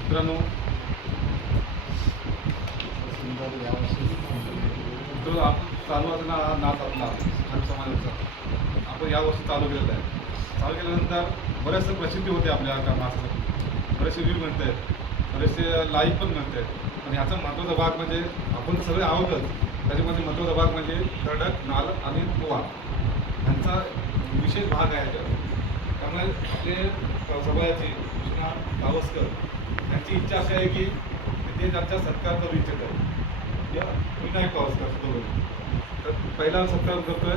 मित्रांनो, तो आपण चालू असताना नाच आपला आणि समाजाचा आपण यावर्षी चालू केलेला आहे. चालू केल्यानंतर बरेचसे प्रसिद्धी होते आपल्या नाचासाठी, बरेचसे व्ह्यू मिळत आहेत, बरेचसे लाईव्ह पण मिळत आहेत. आणि ह्याचा महत्त्वाचा भाग म्हणजे आपण सगळे आहोतच, त्याच्यामध्ये महत्त्वाचा भाग म्हणजे खडक, नाल आणि पोहा ह्यांचा विशेष भाग आहे त्याच्यात. त्यामुळे आपले समाजाचे कृष्णा गावस्कर यांची इच्छा अशी आहे की ते त्यांचा सत्कार करू इच्छित आहे. विनायक गावस्कर बरोबर. तर पहिला सत्कार करतोय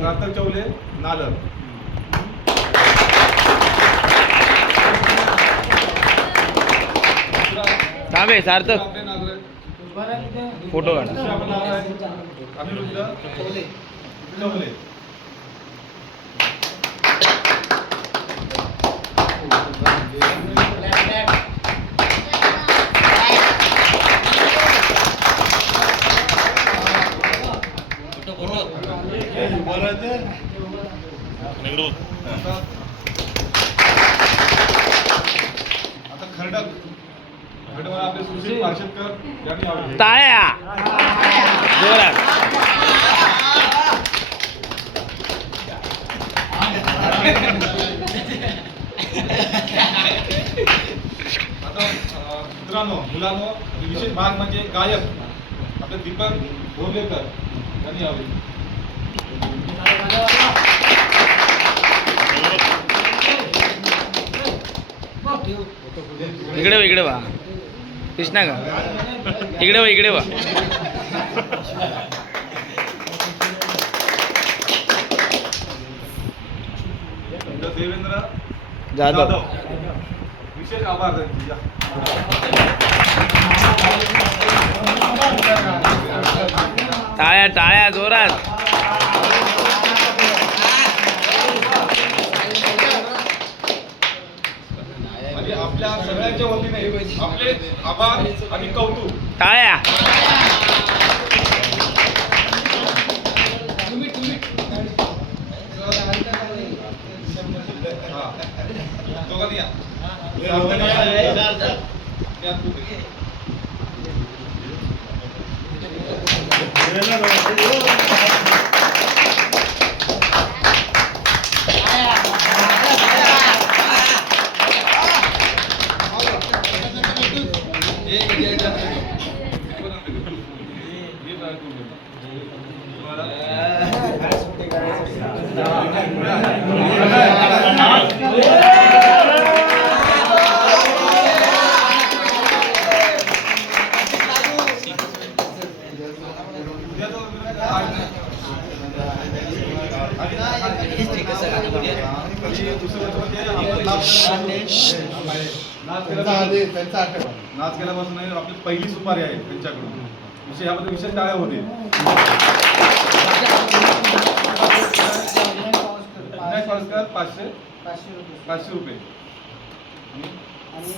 सार्थक चौले नालर. थांबे सार्थक फोटो अनिरुद्ध चौले. आता खरडक आपले सुशील पार्शेतकर यांनी आवडले. टाळ्या जोरात. आता मित्रांनो, मुलांनो, विशेष भाग म्हणजे गायक आपले दीपक भोरलेकर यांनी आवडले. इकडे वा कृष्णा का इकडे वा. देवेंद्र जाधव. विशेष आभार त्यांचे. टाळ्या जोरात. आणि आपल्या सगळ्यांच्या वतीने आपले आभार आणि कौतुक. टाळ्या. दोघांनी या. नाच केल्यापासून आपली पहिली सुपारी आहे त्यांच्याकडून. विषय यामध्ये विशेष टाळ्या होते. विनायक गावस्कर 500 रुपये आणि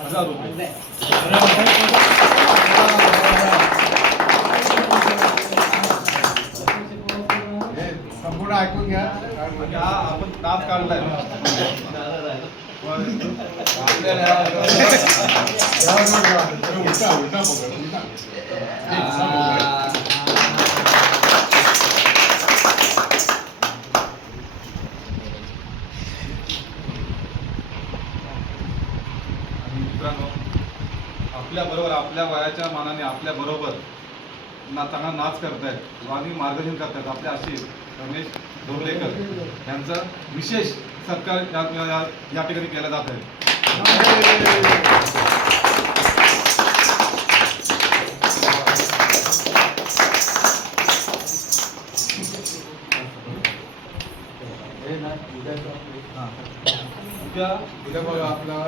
1000 रुपये. संपूर्ण ऐकून घ्या. म्हणजे हा आपण नाच काढलाय. मित्रांनो, आपल्या बरोबर, आपल्या वयाच्या मानाने आपल्या बरोबर चांगला नाच करतायत आणि मार्गदर्शन करतायत आपले अशी रमेश ढोबळेकर यांचा विशेष सत्कार या ठिकाणी केला जात आहे. उद्या बघा आपला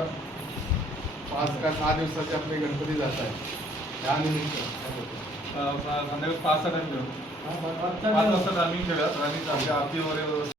5 का 6 दिवसाचे आपले गणपती जात आहे. त्यानिमित्त संध्याकाळी 5 टाइम 5 वाजता टायमिंग ठेवूयात आणि आरती वगैरे